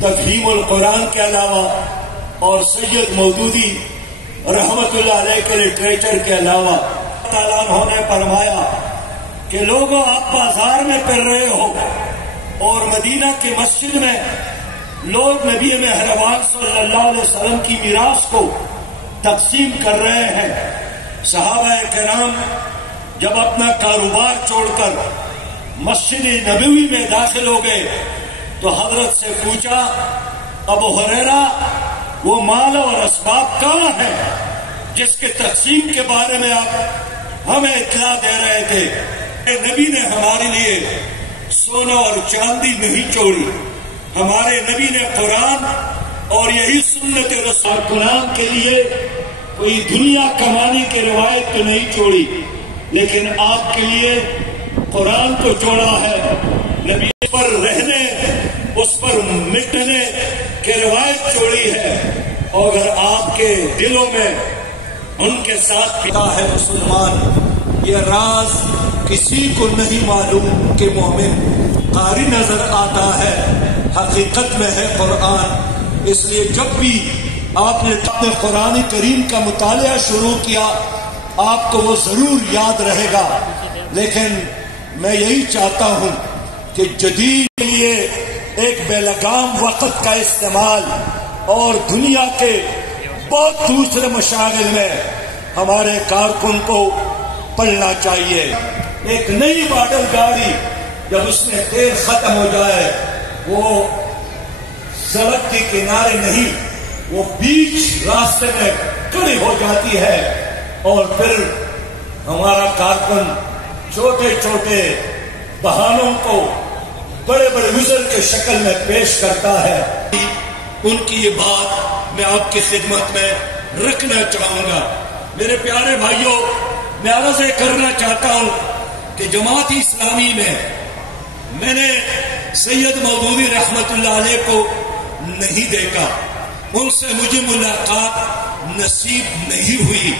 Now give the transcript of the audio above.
تفہیم القرآن کے علاوہ اور سید مودودی رحمت اللہ علیہ کے لٹریچر کے علاوہ تعالیٰ عنہ نے فرمایا کہ لوگوں آپ بازار میں پھر رہے ہو اور مدینہ کی مسجد میں لوگ نبی مہربان صلی اللہ علیہ وسلم کی میراث کو تقسیم کر رہے ہیں۔ صحابہ کرام جب اپنا کاروبار چھوڑ کر مسجد نبوی میں داخل ہو گئے تو حضرت سے پوچھا، ابو ہریرہ وہ مال اور اسباب کہاں ہے جس کے تقسیم کے بارے میں آپ ہمیں اطلاع دے رہے تھے؟ نبی نے ہمارے لیے سونا اور چاندی نہیں چھوڑی، ہمارے نبی نے قرآن اور یہی سنت رسول قرآن کے لیے کوئی دنیا کمانے کی روایت تو نہیں چھوڑی، لیکن آپ کے لیے قرآن کو چھوڑا ہے، نبی پر رہنے اس پر مٹنے کی روایت چھوڑی ہے، اور اگر آپ کے دلوں میں ان کے ساتھ پتا ہے مسلمان، یہ راز کسی کو نہیں معلوم کہ مومن قاری نظر آتا ہے، حقیقت میں ہے قرآن۔ اس لیے جب بھی آپ نے اپنے قرآن کریم کا مطالعہ شروع کیا آپ کو وہ ضرور یاد رہے گا، لیکن میں یہی چاہتا ہوں کہ جدید کے لیے ایک بے لگام وقت کا استعمال اور دنیا کے بہت دوسرے مشاغل میں ہمارے کارکن کو پڑھنا چاہیے۔ ایک نئی ماڈل گاڑی جب اس میں تیل ختم ہو جائے وہ سڑک کے کنارے نہیں، وہ بیچ راستے میں کھڑی ہو جاتی ہے، اور پھر ہمارا کارکن چھوٹے چھوٹے بہانوں کو بڑے بڑے وزر کے شکل میں پیش کرتا ہے۔ ان کی یہ بات میں آپ کی خدمت میں رکھنا چاہوں گا۔ میرے پیارے بھائیوں، میں عرض کرنا چاہتا ہوں کہ جماعت اسلامی میں نے سید مودودی رحمت اللہ علیہ کو نہیں دیکھا، ان سے مجھے ملاقات نصیب نہیں ہوئی۔